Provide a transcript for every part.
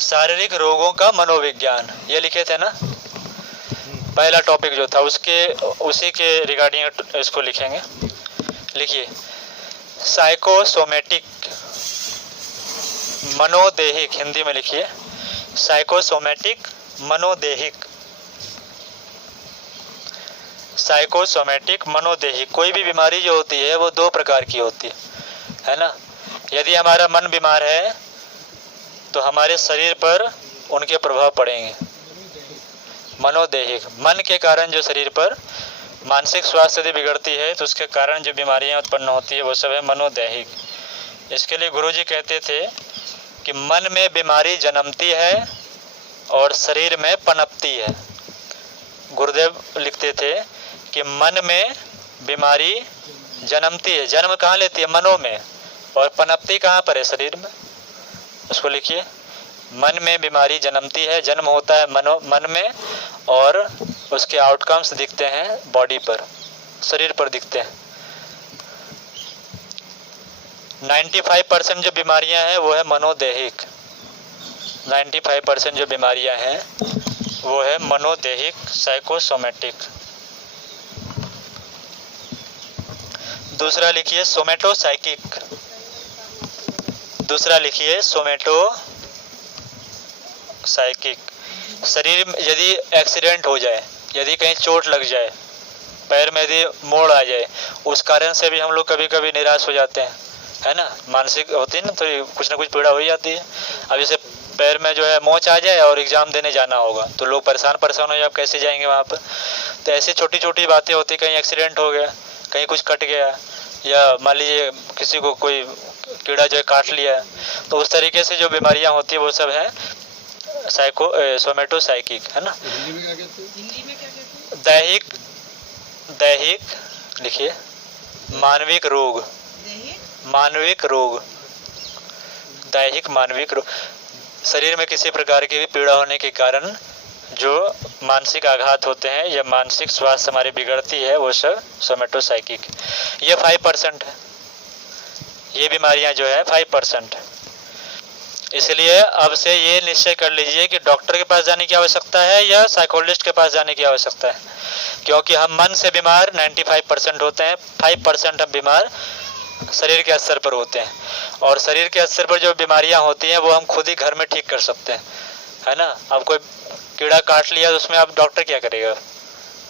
शारीरिक रोगों का मनोविज्ञान, ये लिखे थे ना पहला टॉपिक जो था, उसी के रिगार्डिंग इसको लिखेंगे। लिखिए, साइकोसोमेटिक मनोदेहिक, हिंदी में लिखिए साइकोसोमेटिक मनोदेहिक। साइकोसोमेटिक मनोदेहिक, कोई भी बीमारी जो होती है वो दो प्रकार की होती है ना। यदि हमारा मन बीमार है तो हमारे शरीर पर उनके प्रभाव पड़ेंगे। मनोदेहिक, मन के कारण जो शरीर पर मानसिक स्वास्थ्य यदि बिगड़ती है तो उसके कारण जो बीमारियां उत्पन्न होती है वो सब है मनोदैहिक। इसके लिए गुरुजी कहते थे कि मन में बीमारी जन्मती है और शरीर में पनपती है। गुरुदेव लिखते थे कि मन में बीमारी जन्मती है, जन्म कहाँ लेती है? मनों में, और पनपती कहाँ पर है? शरीर में। उसको लिखिए, मन में बीमारी जन्मती है, जन्म होता है मन में, और उसके आउटकम्स दिखते हैं बॉडी पर, शरीर पर दिखते हैं। 95% जो बीमारियां हैं वो है मनोदैहिक। 95% जो बीमारियां हैं वो है मनोदैहिक, साइकोसोमेटिक। दूसरा लिखिए सोमेटोसाइकिक। दूसरा लिखिए सोमेटोसाइकिक। शरीर में यदि एक्सीडेंट हो जाए, यदि कहीं चोट लग जाए, पैर में यदि मोड़ आ जाए, उस कारण से भी हम लोग कभी कभी निराश हो जाते हैं, है ना। मानसिक होती है ना, तो कुछ ना कुछ पीड़ा हो ही जाती है। अब जैसे पैर में जो है मोच आ जाए और एग्जाम देने जाना होगा तो लोग परेशान हो जाए, आप कैसे जाएंगे वहाँ पर। तो ऐसी छोटी छोटी बातें होती, कहीं एक्सीडेंट हो गया, कहीं कुछ कट गया, या मान लीजिए किसी को कोई कीड़ा जो है काट लिया, तो उस तरीके से जो बीमारियां होती है वो सब है सोमेटोसाइकिक, है ना। दैहिक, दैहिक लिखिए मानविक रोग, मानविक रोग, दैहिक मानविक रोग। शरीर में किसी प्रकार की भी पीड़ा होने के कारण जो मानसिक आघात होते हैं या मानसिक स्वास्थ्य हमारी बिगड़ती है वो सब सोमेटोसाइकिक। ये 5% है, ये बीमारियां जो है 5%। इसलिए अब से ये निश्चय कर लीजिए कि डॉक्टर के पास जाने की आवश्यकता है या साइकोलॉजिस्ट के पास जाने की आवश्यकता है, क्योंकि हम मन से बीमार 95% होते हैं, 5% हम बीमार शरीर के स्तर पर होते हैं। और शरीर के स्तर पर जो बीमारियां होती हैं वो हम खुद ही घर में ठीक कर सकते हैं, है ना। अब कोई कीड़ा काट लिया तो उसमें अब डॉक्टर क्या करेगा?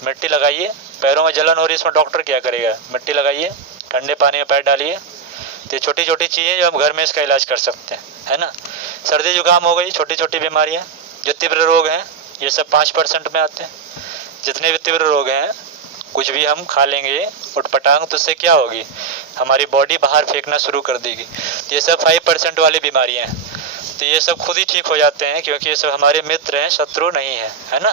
मिट्टी लगाइए। पैरों में जलन हो रही है, इसमें डॉक्टर क्या करेगा? मिट्टी लगाइए, ठंडे पानी में पैर डालिए। तो छोटी छोटी चीज़ें जो हम घर में इसका इलाज कर सकते हैं, है ना। सर्दी जुकाम हो गई, छोटी छोटी बीमारियां। जो तीव्र रोग हैं ये सब 5% में आते हैं। जितने भी तीव्र रोग हैं, कुछ भी हम खा लेंगे उठपटांग तो उससे क्या होगी? हमारी बॉडी बाहर फेंकना शुरू कर देगी। ये सब 5% वाली बीमारियां हैं। तो ये सब खुद ही ठीक हो जाते हैं, क्योंकि ये सब हमारे मित्र हैं, शत्रु नहीं है ना।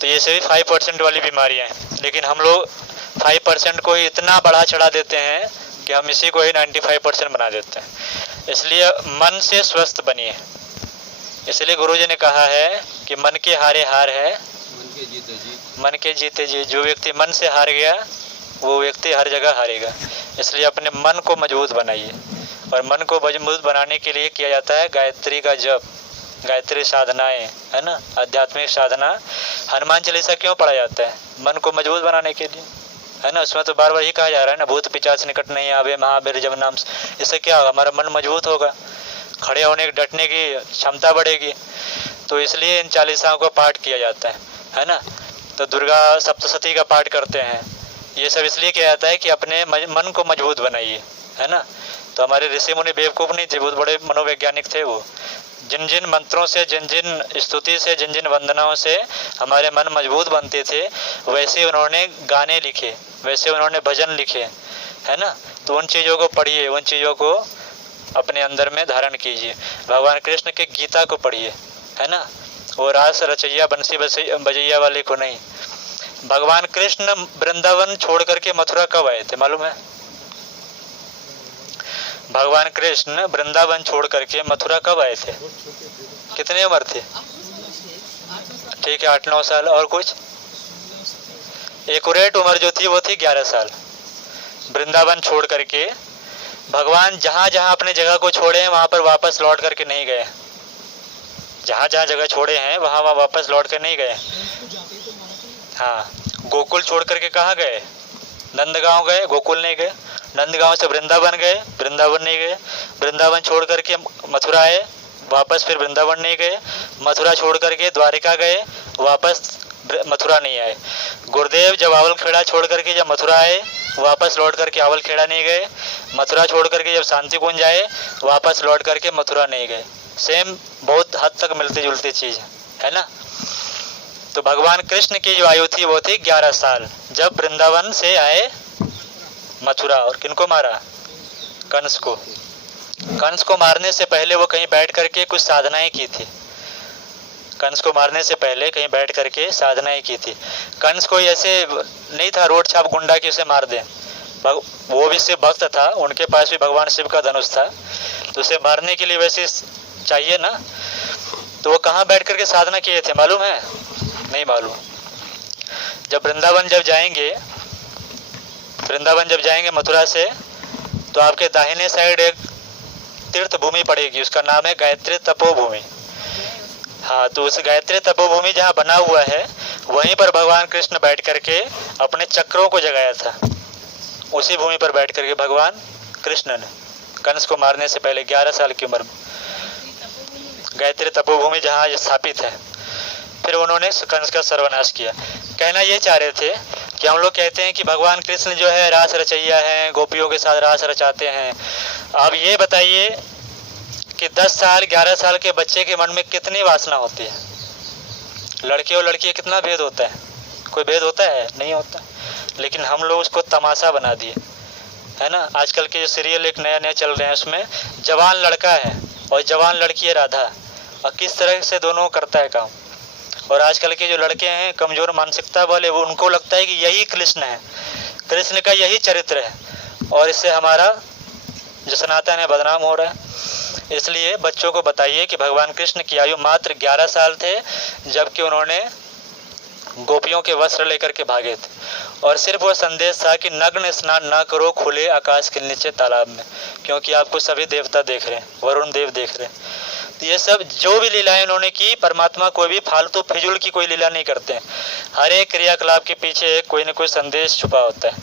तो ये सभी 5% वाली बीमारियां हैं, लेकिन हम लोग 5% को ही इतना बढ़ा चढ़ा देते हैं कि हम इसी को ही 95% बना देते हैं। इसलिए मन से स्वस्थ बनिए। इसलिए गुरुजी ने कहा है कि मन के हारे हार है, मन के जीते जी। जो व्यक्ति मन से हार गया वो व्यक्ति हर जगह हारेगा। इसलिए अपने मन को मजबूत बनाइए, और मन को मजबूत बनाने के लिए किया जाता है गायत्री का जप, गायत्री साधनाएं, है ना, आध्यात्मिक साधना। हनुमान चालीसा क्यों पढ़ा जाता है? मन को मजबूत बनाने के लिए, है ना। उसमें तो बार बार ही कहा जा रहा है ना, भूत पिशाच निकट नहीं आवे महावीर जब नाम। इससे क्या होगा? हमारा मन मजबूत होगा, खड़े होने डटने की क्षमता बढ़ेगी। तो इसलिए इन चालीसाओं का पाठ किया जाता है ना। तो दुर्गा सप्तशती का पाठ करते हैं। ये सब इसलिए किया जाता है कि अपने मन को मजबूत बनाइए, है ना। तो हमारे ऋषि मुनि बेवकूफ़ नहीं थे, बहुत बड़े मनोवैज्ञानिक थे। वो जिन जिन मंत्रों से, जिन जिन स्तुति से, जिन जिन वंदनाओं से हमारे मन मजबूत बनते थे, वैसे उन्होंने गाने लिखे, वैसे उन्होंने भजन लिखे, है ना। तो उन चीज़ों को पढ़िए, उन चीज़ों को अपने अंदर में धारण कीजिए। भगवान कृष्ण के गीता को पढ़िए, है ना। वो रास रचैया बंसी बजैया वाले को नहीं। भगवान कृष्ण वृंदावन छोड़ करके मथुरा कब आए थे मालूम है? भगवान कृष्ण वृंदावन छोड़ करके मथुरा कब आए थे? कितने उम्र थे? ठीक है, 8-9 साल। और कुछ एक्यूरेट उम्र जो थी वो थी 11 साल। वृंदावन छोड़ करके भगवान जहाँ जहाँ अपने जगह को छोड़े हैं वहाँ पर वापस लौट करके नहीं गए, जहाँ जहाँ जगह छोड़े हैं वहाँ वहाँ वापस लौट कर नहीं गए। हाँ, गोकुल छोड़ करके कहाँ गए? नंदगांव गए, गोकुल नहीं गए। नंदगांव से वृंदावन गए, वृंदावन नहीं गए। वृंदावन छोड़ करके मथुरा आए, वापस फिर वृंदावन नहीं गए। मथुरा छोड़ करके द्वारिका गए, वापस मथुरा नहीं आए। गुरुदेव जब आवलखेड़ा छोड़ करके जब मथुरा आए, वापस लौट करके आवलखेड़ा नहीं गए। मथुरा छोड़ करके जब शांति कुंज आए, वापस लौट करके मथुरा नहीं गए। सेम बहुत हद तक मिलती जुलती चीज़ है ना। तो भगवान कृष्ण की जो आयु थी वो थी 11 साल, जब वृंदावन से आए मथुरा। और किनको मारा? कंस को। कंस को मारने से पहले वो कहीं बैठ करके कुछ साधनाएं की थी। कंस को मारने से पहले कहीं बैठ करके साधनाएं की थी। कंस कोई ऐसे नहीं था रोड छाप गुंडा कि उसे मार दे। वो भी शिव भक्त था, उनके पास भी भगवान शिव का धनुष था, तो उसे मारने के लिए वैसे चाहिए ना। तो वो कहाँ बैठ करके साधना किए थे मालूम है? नहीं मालूम। जब वृंदावन जब जाएंगे मथुरा से, तो आपके दाहिने साइड एक तीर्थ भूमि पड़ेगी, उसका नाम है गायत्री तपोभूमि। हाँ, तो उस गायत्री तपोभूमि जहाँ बना हुआ है, वहीं पर भगवान कृष्ण बैठ करके अपने चक्रों को जगाया था। उसी भूमि पर बैठ करके भगवान कृष्ण ने कंस को मारने से पहले 11 साल की उम्र में, गायत्री तपोभूमि जहाँ स्थापित है, फिर उन्होंने कंस का सर्वनाश किया। कहना ये चाह रहे थे कि हम लोग कहते हैं कि भगवान कृष्ण जो है रास रचैया हैं, गोपियों के साथ रास रचाते हैं। अब ये बताइए कि 10 साल 11 साल के बच्चे के मन में कितनी वासना होती है? लड़के और लड़की कितना भेद होता है? कोई भेद होता है? नहीं होता। लेकिन हम लोग उसको तमाशा बना दिए, है ना। आजकल के जो सीरियल एक नया चल रहे हैं, उसमें जवान लड़का है और जवान लड़की है राधा, और किस तरह से दोनों करता है काम। और आजकल के जो लड़के हैं कमज़ोर मानसिकता वाले, वो उनको लगता है कि यही कृष्ण है, कृष्ण का यही चरित्र है, और इससे हमारा जो सनातन है बदनाम हो रहा है। इसलिए बच्चों को बताइए कि भगवान कृष्ण की आयु मात्र 11 साल थे, जबकि उन्होंने गोपियों के वस्त्र लेकर के भागे थे, और सिर्फ वो संदेश था कि नग्न स्नान ना करो खुले आकाश के नीचे तालाब में, क्योंकि आपको सभी देवता देख रहे हैं, वरुण देव देख रहे हैं। तो ये सब जो भी लीलाएं उन्होंने की, परमात्मा कोई भी फालतू फिजूल की कोई लीला नहीं करते हैं। हर एक क्रियाकलाप के पीछे कोई न कोई संदेश छुपा होता है।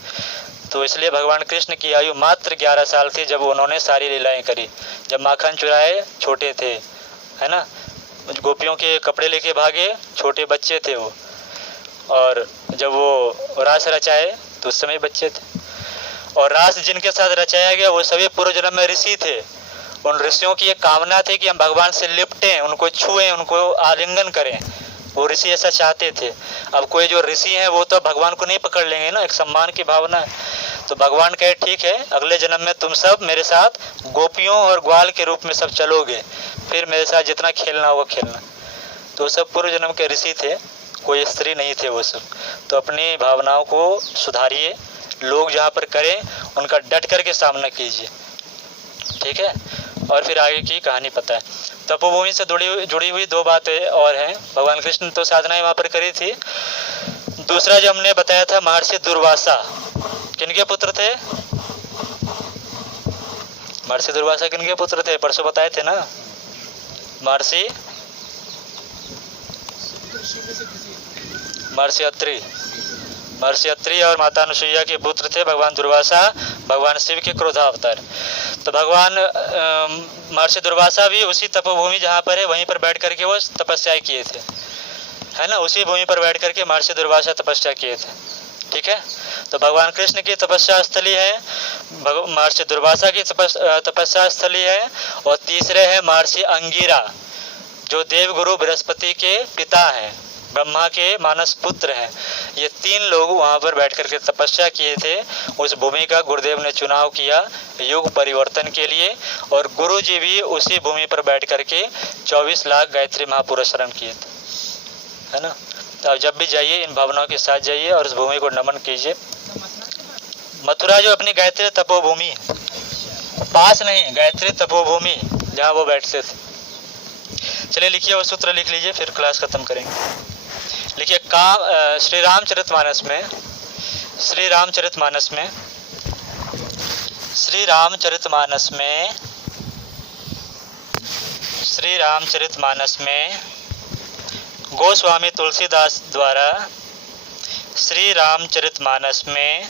तो इसलिए भगवान कृष्ण की आयु मात्र 11 साल थी जब उन्होंने सारी लीलाएं करी। जब माखन चुराए छोटे थे, है ना, गोपियों के कपड़े लेके भागे छोटे बच्चे थे वो, और जब वो रास रचाए तो उस समय बच्चे थे। और रास जिनके साथ रचाया गया वो सभी पूर्व जन्म में ऋषि थे। उन ऋषियों की एक कामना थी कि हम भगवान से लिपटें, उनको छुएं, उनको आलिंगन करें। वो ऋषि ऐसा चाहते थे। अब कोई जो ऋषि हैं वो तो भगवान को नहीं पकड़ लेंगे ना, एक सम्मान की भावना है। तो भगवान कहे ठीक है, अगले जन्म में तुम सब मेरे साथ गोपियों और ग्वाल के रूप में सब चलोगे, फिर मेरे साथ जितना खेलना होगा खेलना। तो सब पूर्व जन्म के ऋषि थे, कोई स्त्री नहीं थे वो सब। तो अपनी भावनाओं को सुधारिए, लोग जहाँ पर करें उनका डट करके सामना कीजिए, ठीक है। और फिर आगे की कहानी पता है। तपोभूमि से जुड़ी हुई 2 बातें और हैं। भगवान कृष्ण तो साधनाएं वहाँ पर करी थी। दूसरा जो हमने बताया था, महर्षि दुर्वासा किनके पुत्र थे? महर्षि दुर्वासा किनके पुत्र थे? परसों बताए थे ना, महर्षि अत्रि और माता अनुसुईया के पुत्र थे भगवान दुर्वासा, भगवान शिव के क्रोधावतार। तो भगवान महर्षि दुर्वासा भी उसी तपोभूमि जहाँ पर है वहीं पर बैठ करके वो तपस्या किए थे, है ना। उसी भूमि पर बैठ करके महर्षि दुर्वासा तपस्या किए थे, ठीक है। तो भगवान कृष्ण की तपस्या स्थली है, महर्षि दुर्वासा की तपस्या स्थली है। और तीसरे है महर्षि अंगिरा, जो देवगुरु बृहस्पति के पिता हैं, ब्रह्मा के मानस पुत्र हैं। ये 3 लोग वहाँ पर बैठ करके तपस्या किए थे। उस भूमि का गुरुदेव ने चुनाव किया युग परिवर्तन के लिए, और गुरु जी भी उसी भूमि पर बैठ करके 24 लाख गायत्री महापुरुषरण किए थे, है ना। तो जब भी जाइए इन भावनाओं के साथ जाइए और उस भूमि को नमन कीजिए। मथुरा जो अपनी गायत्री तपोभूमि, पास नहीं, गायत्री तपोभूमि जहाँ वो बैठते थे। चलिए लिखिए, वो सूत्र लिख लीजिए, फिर क्लास खत्म करेंगे। लिखिए, श्री रामचरितमानस श्री रामचरितमानस में गोस्वामी तुलसीदास द्वारा श्री रामचरितमानस में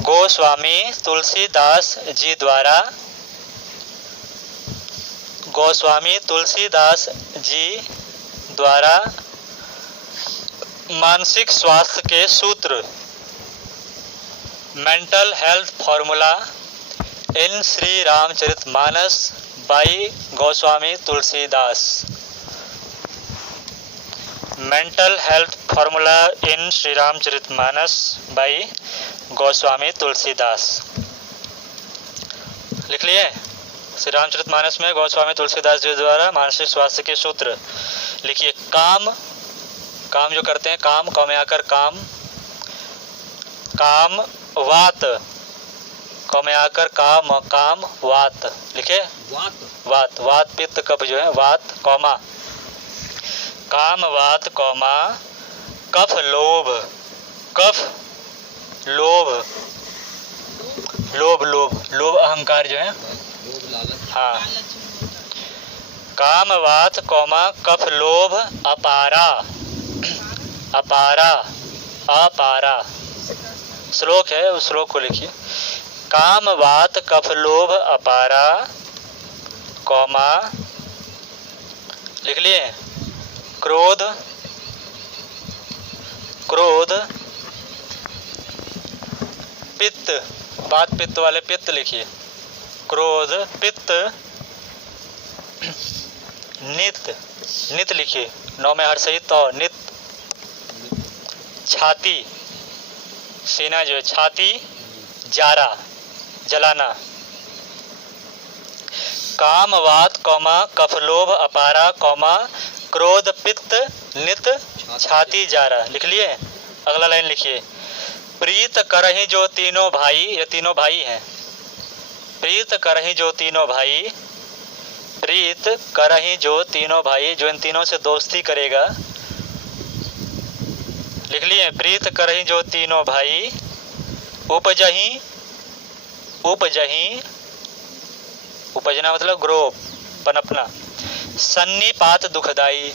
गोस्वामी तुलसीदास जी द्वारा गोस्वामी तुलसीदास जी द्वारा मानसिक स्वास्थ्य के सूत्र mental health formula in Shri Ramcharitmanas by Goswami Tulsidas. Mental health formula in Shri Ramcharitmanas by Goswami Tulsidas. लिख लिए? श्री रामचरितमानस में गोस्वामी तुलसीदास जी द्वारा मानसिक स्वास्थ्य के सूत्र लिखिए। काम, काम जो करते हैं, काम कौ में आकर काम, काम वात कौ में आकर काम, काम वात लिखे। वात, वात, वात पित्त कफ जो है, वात कौमा काम वात कौमा कफ लोभ, कफ लोभ, लोभ लोभ लोभ अहंकार जो है, हाँ, काम वात कौमा कफ लोभ अपारा, अपारा, अपारा श्लोक है, उस श्लोक को लिखिए। काम वात कफ लोभ अपारा कौमा, लिख लिए। क्रोध, क्रोध पित्त, बात पित्त वाले पित्त लिखिए। क्रोध पित्त नित, नित लिखिए, नौ में हर सही तो नित। छाती, सीना जो है, छाती जारा, जलाना। काम वात कौमा कफ लोभ अपारा कौमा क्रोध पित्त नित छाती जारा। लिख लिए? अगला लाइन लिखिए। प्रीत करहि जो तीनों भाई, ये तीनों भाई हैं। प्रीत करहि जो तीनों भाई, प्रीत करहि जो तीनों भाई, जो इन तीनों से दोस्ती करेगा। लिख लिए? प्रीत करहि जो तीनों भाई उपजहि, उपजहि, उपजना मतलब ग्रो, पनपना। सन्निपात दुखदाई,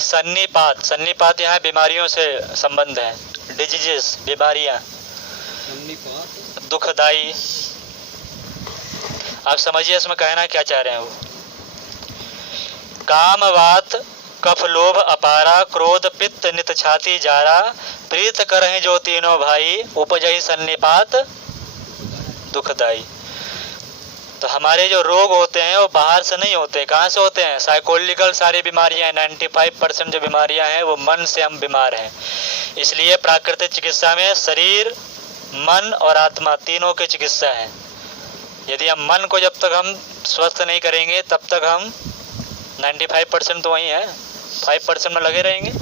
सन्निपात, सन्निपात यहाँ बीमारियों से संबंध है, डिजीजेस, बीमारियां। दुखदाई, आप समझिए इसमें कहना क्या चाह रहे हैं वो। काम वात कफ लोभ अपारा क्रोध पित्त नित छाती जारा प्रीत करहि जो तीनों भाई उपजहि सन्निपात दुखदाई। तो हमारे जो रोग होते हैं वो बाहर से नहीं होते, कहाँ से होते हैं? साइकोलॉजिकल सारी बीमारियां, 95% जो बीमारियां हैं वो मन से हम बीमार हैं। इसलिए प्राकृतिक चिकित्सा में शरीर, मन और आत्मा तीनों की चिकित्सा है। यदि हम मन को जब तक हम स्वस्थ नहीं करेंगे तब तक हम 95% तो वही है, 5% में लगे रहेंगे।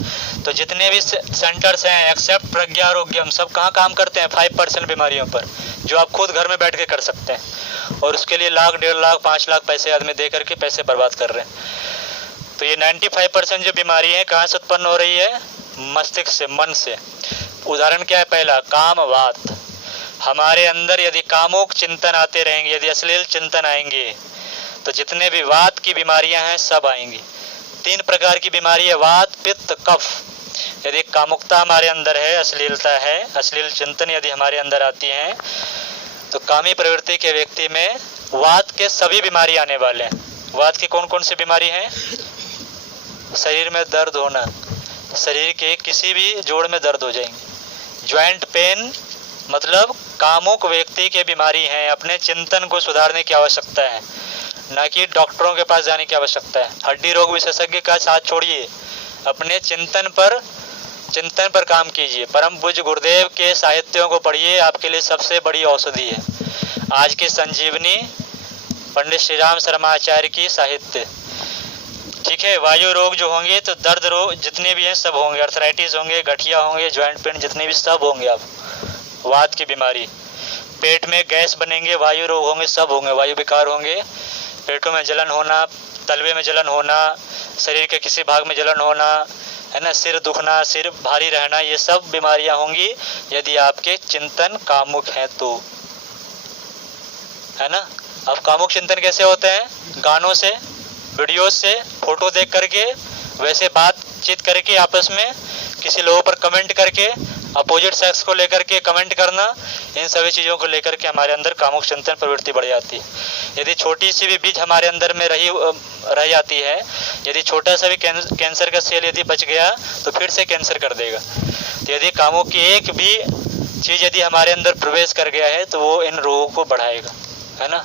तो जितने भी सेंटर्स हैं एक्सेप्ट प्रज्ञा आरोग्यम, सब कहाँ काम करते हैं? 5% बीमारियों पर, जो आप खुद घर में बैठ के कर सकते हैं। और उसके लिए लाख, 1.5 लाख, 5 लाख पैसे आदमी दे करके पैसे बर्बाद कर रहे हैं। तो ये 95% जो बीमारी है कहाँ से उत्पन्न हो रही है? मस्तिष्क से, मन से। उदाहरण क्या है? पहला कामवात। हमारे अंदर यदि कामुक चिंतन आते रहेंगे, यदि अश्लील चिंतन आएंगे, तो जितने भी वात की बीमारियां हैं सब आएंगी। 3 प्रकार की बीमारी है, वात पित्त कफ। यदि कामुकता हमारे अंदर है, अश्लीलता है, अश्लील चिंतन यदि हमारे अंदर आती हैं, तो कामी प्रवृत्ति के व्यक्ति में वात के सभी बीमारी आने वाले हैं। वात की कौन कौन सी बीमारी हैं? शरीर में दर्द होना, शरीर के किसी भी जोड़ में दर्द हो जाएंगे। ज्वाइंट पेन मतलब कामुक व्यक्ति के बीमारी है, अपने चिंतन को सुधारने की आवश्यकता है, ना कि डॉक्टरों के पास जाने की आवश्यकता है। हड्डी रोग विशेषज्ञ का साथ छोड़िए, अपने चिंतन पर काम कीजिए। परम पूज्य गुरुदेव के साहित्यों को पढ़िए, आपके लिए सबसे बड़ी औषधि है। आज की संजीवनी पंडित श्री राम शर्मा आचार्य की साहित्य, ठीक है। वायु रोग जो होंगे तो दर्द रोग जितने भी हैं सब होंगे, अर्थराइटिस होंगे, गठिया होंगे, ज्वाइंट पेन जितने भी सब होंगे। आप वात की बीमारी, पेट में गैस बनेंगे, वायु रोग होंगे, सब होंगे, वायु विकार होंगे, पेटों में जलन होना, तलवे में जलन होना, शरीर के किसी भाग में जलन होना, है ना, सिर दुखना, सिर भारी रहना, ये सब बीमारियां होंगी यदि आपके चिंतन कामुक हैं तो, है ना। अब कामुक चिंतन कैसे होते हैं? गानों से, वीडियो से, फोटो देख करके, वैसे बातचीत करके आपस में, किसी लोगों पर कमेंट करके, अपोजिट सेक्स को लेकर के कमेंट करना, इन सभी चीज़ों को लेकर के हमारे अंदर कामुक चिंतन प्रवृत्ति बढ़ जाती है। यदि छोटी सी भी बीज हमारे अंदर में रह जाती है, यदि छोटा सा भी कैंसर का सेल यदि बच गया तो फिर से कैंसर कर देगा। तो यदि कामुक की एक भी चीज़ यदि हमारे अंदर प्रवेश कर गया है तो वो इन रोगों को बढ़ाएगा, है ना।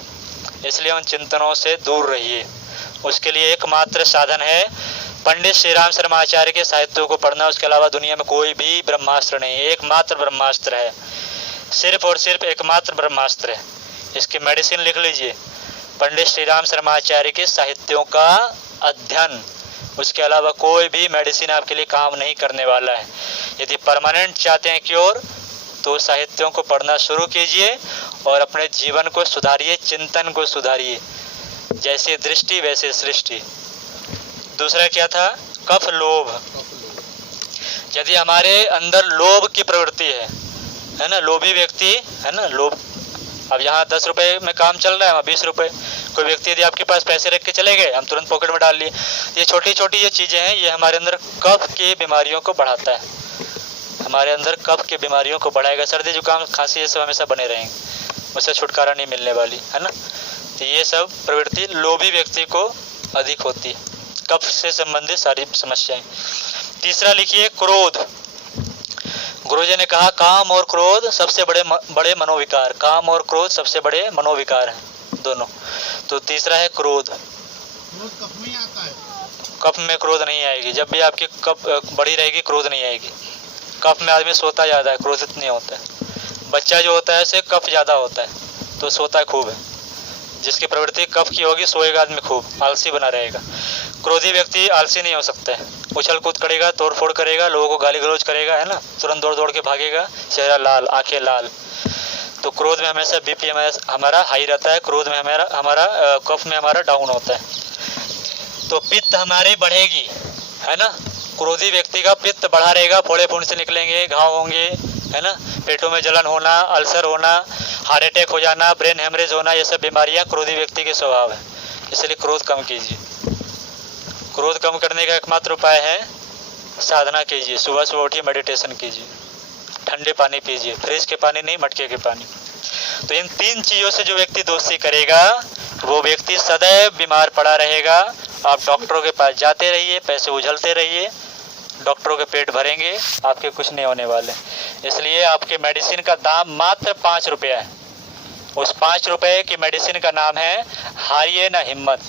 इसलिए उन चिंतनों से दूर रहिए। उसके लिए एकमात्र साधन है पंडित श्री राम शर्माचार्य के साहित्यों को पढ़ना। उसके अलावा दुनिया में कोई भी ब्रह्मास्त्र नहीं है, एकमात्र ब्रह्मास्त्र है, सिर्फ और सिर्फ एकमात्र ब्रह्मास्त्र है। इसकी मेडिसिन लिख लीजिए, पंडित श्री राम शर्माचार्य के साहित्यों का अध्ययन। उसके अलावा कोई भी मेडिसिन आपके लिए काम नहीं करने वाला है। यदि परमानेंट चाहते हैं क्योर तो साहित्यों को पढ़ना शुरू कीजिए और अपने जीवन को सुधारिए, चिंतन को सुधारिए। जैसे दृष्टि वैसे सृष्टि। दूसरा क्या था? कफ लोभ। यदि हमारे अंदर लोभ की प्रवृत्ति है ना, लोभी व्यक्ति है ना, लोभ। अब यहाँ 10 रुपए में काम चल रहा है, वहाँ 20 रुपए। कोई व्यक्ति यदि आपके पास पैसे रख के चले गए, हम तुरंत पॉकेट में डाल लिए। ये छोटी छोटी ये चीज़ें हैं, ये हमारे अंदर कफ की बीमारियों को बढ़ाता है। हमारे अंदर कफ की बीमारियों को बढ़ाएगा। सर्दी जुकाम खांसी ये सब हमेशा बने रहेंगे, उससे छुटकारा नहीं मिलने वाली, है ना। तो ये सब प्रवृत्ति लोभी व्यक्ति को अधिक होती है, कफ से संबंधित सारी समस्याएं। तीसरा लिखिए क्रोध। गुरुजी ने कहा काम और क्रोध सबसे बड़े मनोविकार। काम और क्रोध सबसे बड़े मनोविकार हैं दोनों। तो तीसरा है क्रोध। कफ में आता है। कफ में क्रोध नहीं आएगी। जब भी आपकी कफ बड़ी रहेगी क्रोध नहीं आएगी। कफ में आदमी सोता ज़्यादा है, क्रोधित नहीं होता है। बच्चा जो होता है उसे कफ ज़्यादा होता है तो सोता खूब है। जिसकी प्रवृत्ति कफ की होगी सोएगा आदमी खूब, आलसी बना रहेगा। क्रोधी व्यक्ति आलसी नहीं हो सकता है, उछल कूद करेगा, तोड़ फोड़ करेगा, लोगों को गाली गलौज करेगा, है ना, तुरंत दौड़ दौड़ के भागेगा, चेहरा लाल, आंखें लाल। तो क्रोध में हमेशा बीपी हमारा हाई रहता है, क्रोध में हमारा कफ में हमारा डाउन होता है। तो पित्त हमारी बढ़ेगी, है ना। क्रोधी व्यक्ति का पित्त बढ़ा रहेगा, फोड़े फूंड से निकलेंगे, घाव होंगे, है ना, पेटों में जलन होना, अल्सर होना, हार्ट अटैक हो जाना, ब्रेन हेमरेज होना, ये सब बीमारियां क्रोधी व्यक्ति के स्वभाव है। इसलिए क्रोध कम कीजिए। क्रोध कम करने का एकमात्र उपाय है साधना कीजिए। सुबह सुबह उठिए, मेडिटेशन कीजिए, ठंडे पानी पीजिए, फ्रिज के पानी नहीं, मटके के पानी। तो इन 3 चीज़ों से जो व्यक्ति दोस्ती करेगा वो व्यक्ति सदैव बीमार पड़ा रहेगा। आप डॉक्टरों के पास जाते रहिए, पैसे उछलते रहिए, डॉक्टरों के पेट भरेंगे, आपके कुछ नहीं होने वाले। इसलिए आपके मेडिसिन का दाम मात्र 5 रुपया है। उस 5 रुपये की मेडिसिन का नाम है हारिए न हिम्मत।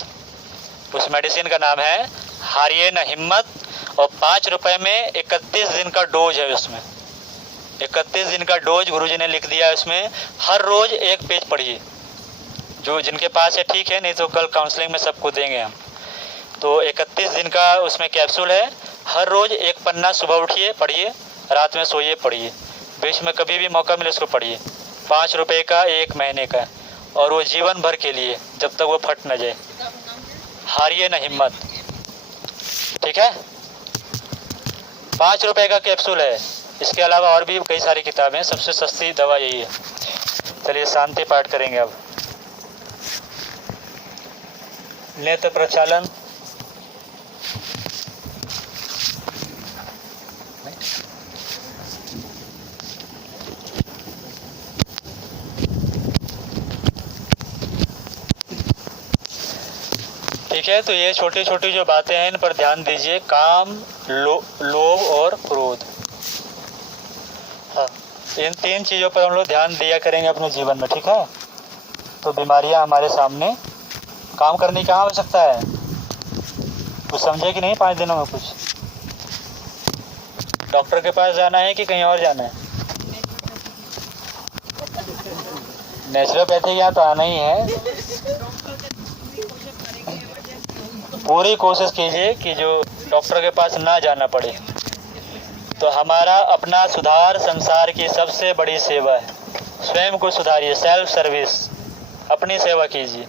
उस मेडिसिन का नाम है हारिए न हिम्मत। और 5 रुपये में 31 दिन का डोज है। उसमें 31 दिन का डोज गुरुजी ने लिख दिया है। उसमें हर रोज़ 1 पेज पढ़िए। जो जिनके पास है ठीक है, नहीं तो कल काउंसलिंग में सबको देंगे हम। तो 31 दिन का उसमें कैप्सूल है। हर रोज़ 1 पन्ना सुबह उठिए पढ़िए, रात में सोइए पढ़िए, बीच में कभी भी मौका मिले उसको पढ़िए। 5 रुपये का 1 महीने का, और वो जीवन भर के लिए, जब तक वो फट न जाए। हारिए न हिम्मत, ठीक है। 5 रुपये का कैप्सूल है। इसके अलावा और भी कई सारी किताबें हैं, सबसे सस्ती दवा यही है। चलिए शांति पाठ करेंगे अब। नेत्र प्रचालन। ठीक है, तो ये छोटी छोटी जो बातें हैं इन पर ध्यान दीजिए। काम, लोभ और क्रोध, हाँ, इन 3 चीज़ों पर हम लोग ध्यान दिया करेंगे अपने जीवन में, ठीक है। तो बीमारियां हमारे सामने, काम करने की आवश्यकता है। कुछ समझे कि नहीं? 5 दिनों में कुछ डॉक्टर के पास जाना है कि कहीं और जाना है? नेचुरोपैथी यहाँ तो आना ही है। पूरी कोशिश कीजिए कि जो डॉक्टर के पास ना जाना पड़े। तो हमारा अपना सुधार संसार की सबसे बड़ी सेवा है। स्वयं को सुधारिए, सेल्फ सर्विस, अपनी सेवा कीजिए।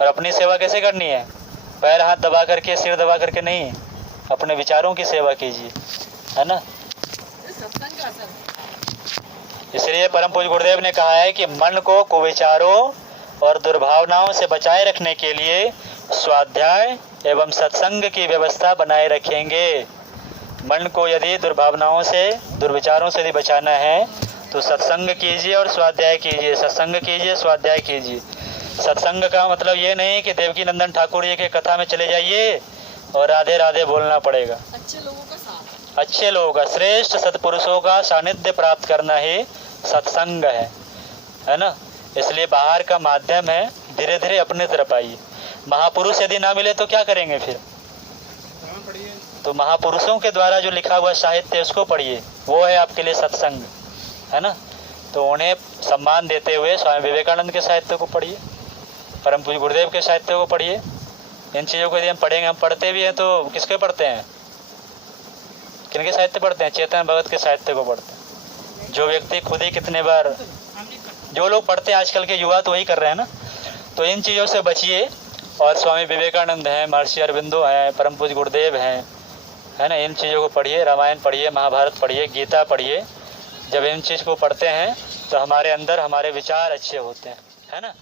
और अपनी सेवा कैसे करनी है? पैर हाथ दबा करके, सिर दबा करके नहीं, अपने विचारों की सेवा कीजिए, है ना। इसलिए परम पूज्य गुरुदेव ने कहा है कि मन को कुविचारों और दुर्भावनाओं से बचाए रखने के लिए स्वाध्याय, एवं सत्संग की व्यवस्था बनाए रखेंगे। मन को यदि दुर्भावनाओं से, दुर्विचारों से यदि बचाना है तो सत्संग कीजिए और स्वाध्याय कीजिए, सत्संग कीजिए, स्वाध्याय कीजिए। सत्संग का मतलब ये नहीं कि देवकी नंदन ठाकुर जी के कथा में चले जाइए और राधे राधे बोलना पड़ेगा। अच्छे लोगों का साथ, अच्छे लोगों का, श्रेष्ठ सत्पुरुषों का सानिध्य प्राप्त करना ही सत्संग है ना। इसलिए बाहर का माध्यम है, धीरे धीरे अपने तरफ आइए। महापुरुष यदि ना मिले तो क्या करेंगे फिर? तो महापुरुषों के द्वारा जो लिखा हुआ साहित्य उसको पढ़िए, वो है आपके लिए सत्संग, है ना। तो उन्हें सम्मान देते हुए स्वामी विवेकानंद के साहित्य को पढ़िए, परम पूज्य गुरुदेव के साहित्य को पढ़िए। इन चीज़ों को यदि हम पढ़ेंगे, हम पढ़ते भी हैं तो किसके पढ़ते हैं, किनके साहित्य पढ़ते हैं? चेतन भगत के साहित्य को पढ़ते हैं। जो व्यक्ति खुद ही कितने बार, जो लोग पढ़ते हैं आजकल के युवा तो वही कर रहे हैं ना। तो इन चीज़ों से बचिए। और स्वामी विवेकानंद हैं, महर्षि अरविंदो हैं, परम पूज्य गुरुदेव हैं, है ना। इन चीज़ों को पढ़िए, रामायण पढ़िए, महाभारत पढ़िए, गीता पढ़िए। जब इन चीज़ को पढ़ते हैं तो हमारे अंदर हमारे विचार अच्छे होते हैं, है ना।